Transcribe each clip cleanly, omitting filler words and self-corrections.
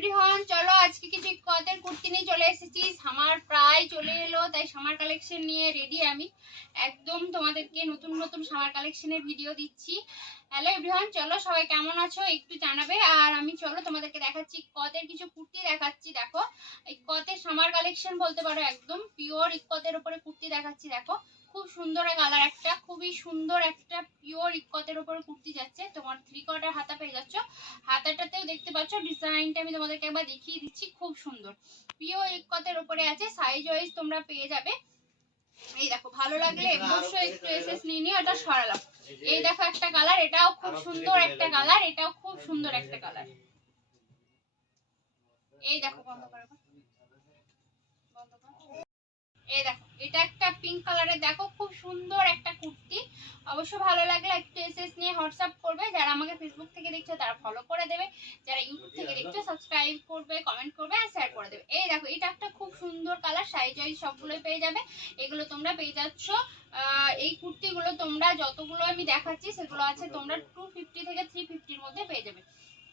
Everyone, চলো আজকে কিছু কদের কুর্তি নিয়ে চলে এসেছি। সামার প্রায় চলে এলো, তাই সামার কালেকশন নিয়ে রেডি আমি একদম। তোমাদেরকে নতুন নতুন সামার কালেকশনের ভিডিও দিচ্ছি। হ্যালো এভরিওয়ান, চলো সবাই কেমন আছো একটু জানাবে। আর আমি চলো তোমাদেরকে দেখাচ্ছি কদের কিছু কুর্তি দেখাচ্ছি। দেখো এই কদের সামার কালেকশন বলতে পারো, একদম পিওর ইকতের উপরে কুর্তি দেখাচ্ছি। দেখো খুব সুন্দর কালার, একটা খুবই সুন্দর একটা পিওর ইকতের উপরে কুর্তি যাচ্ছে। তোমার 3/4 হাতা পেয়ে যাচ্ছ। হাতাটাতেও দেখতে পাচ্ছ ডিজাইনটা আমি তোমাদেরকে একবার দেখিয়ে দিচ্ছি, খুব সুন্দর পিওর ইকতের উপরে আছে। সাইজ ওয়াইজ তোমরা পেয়ে যাবে। এই দেখো, ভালো লাগলে অবশ্যই একটু এসএস নিয়ে নিও। এটা সরালাম। এই দেখো একটা কালার, এটাও খুব সুন্দর একটা কালার, এটাও খুব সুন্দর একটা কালার। এই দেখো, বন্ধ করো, বন্ধ করো। এই দেখো, এটা একটা পিঙ্ক কালারের, দেখো খুব সুন্দর একটা কুর্তি। অবশ্য ভালো লাগলে একটু এসএস নিয়ে হোয়াটসঅ্যাপ করবে। যারা আমাকে ফেসবুক থেকে দেখছো তারা ফলো করে দেবে, যারা ইউটিউব থেকে দেখছো সাবস্ক্রাইব করবে, কমেন্ট করবে আর শেয়ার করে দেবে। এই দেখো, এটা একটা খুব সুন্দর কালার, সাইজ ওয়াইজ সবগুলোই পেয়ে যাবে। এগুলো তোমরা পেয়ে যাচ্ছ। এই কুর্তিগুলো তোমরা যতগুলো আমি দেখাচ্ছি সেগুলো আছে তোমরা 250 থেকে 350-র মধ্যে পেয়ে যাবে।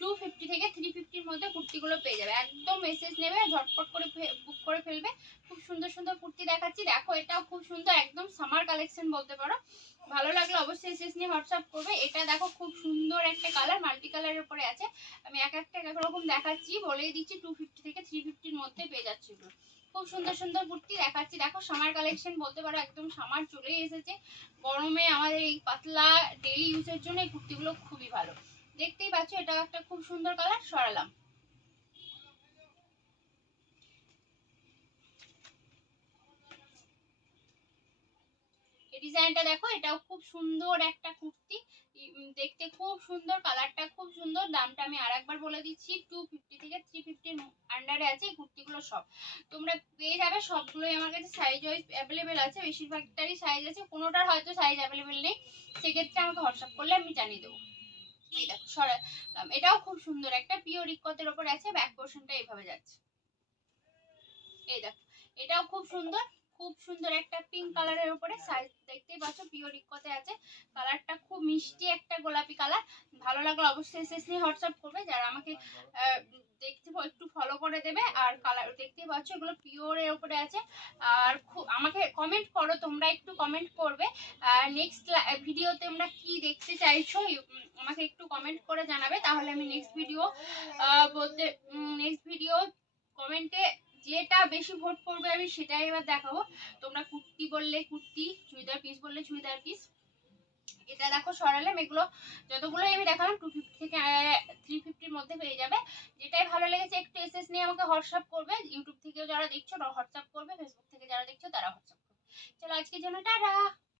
250 থেকে 350-র মধ্যে কুর্তিগুলো পেয়ে যাবে। একদম মেসেজ নেবে, ঝটপট করে বুক করে ফেলবে। খুব সুন্দর সুন্দর কুর্তি দেখাচ্ছি। দেখো এটাও খুব সুন্দর, একদম সামার কালেকশন বলতে পারো। ভালো লাগলে অবশ্যই এসএস নিয়ে হোয়াটসঅ্যাপ করবে। এটা দেখো খুব সুন্দর একটা কালার, মাল্টি কালারের উপরে আছে। আমি এক একটা এক রকম দেখাচ্ছি, বলেই দিচ্ছি 250 থেকে 350-র মধ্যে পেয়ে যাচ্ছে। খুব সুন্দর সুন্দর কুর্তি দেখাচ্ছি। দেখো সামার কালেকশন বলতে পারো, একদম সামার চলে এসেছে। গরমে আমাদের এই পাতলা ডেইলি ইউজের জন্য এই কুর্তিগুলো খুবই ভালো। দেখতেই পাচ্ছ, এটা একটা খুব সুন্দর কালার। সরালাম। ডিজাইনটা দেখো, এটাও খুব সুন্দর একটা কুর্তি। দেখতে খুব সুন্দর, কালারটা খুব সুন্দর। দামটা আমি আরেকবার বলে দিচ্ছি, 250 থেকে 350-র আন্ডারে আছে এই কুর্তিগুলো সব। তোমরা পেয়ে যাবে সবগুলোই। আমার কাছে সাইজ ওয়াইজ অ্যাভেলেবেল আছে, বেশিরভাগটারই সাইজ আছে, কোনোটার হয়তো সাইজ অ্যাভেলেবেল নেই, সেক্ষেত্রে আমাকে হোয়াটসঅ্যাপ করলে আমি জানিয়ে দেবো। এই দেখো সরালাম। এটাও খুব সুন্দর একটা পিওর ইকতের উপর আছে। ব্যাক পোর্শনটা এইভাবে যাচ্ছে। এই দেখো, এটাও খুব সুন্দর, খুব সুন্দর একটা পিঙ্ক কালারের উপরে। সাইজ দেখতেই পাচ্ছ, পিওর ইকোতে আছে। কালারটা খুব মিষ্টি একটা গোলাপি কালার। ভালো লাগলে অবশ্যই এসএস নিয়ে হোয়াটসঅ্যাপ করবে। যারা আমাকে দেখতে একটু ফলো করে দেবে। আর কালার দেখতেই পাচ্ছ, এগুলো পিওরের উপরে আছে। আর আমাকে কমেন্ট করো, তোমরা একটু কমেন্ট করবে নেক্সট ভিডিওতে তোমরা কি দেখতে চাইছো, আমাকে একটু কমেন্ট করে জানাবে। তাহলে আমি নেক্সট ভিডিও কমেন্টে যেটা বেশি ভোট করবে আমি সেটাই এবার দেখাবো। তোমরা কুর্তি বললে কুর্তি, চুড়িদার পিস বললে চুড়িদার পিস। এটা দেখো সরালাম। এগুলো যতগুলো আমি দেখালাম 250 থেকে 350-র মধ্যে পেয়ে যাবে। যেটাই ভালো লেগেছে একটু এসএস নিয়ে আমাকে হোয়াটসঅ্যাপ করবে। ইউটিউব থেকেও যারা দেখছো হোয়াটসঅ্যাপ করবে, ফেসবুক থেকে যারা দেখছো তারা হোয়াটসঅ্যাপ করবে। চলো আজকের জন্য টাটা।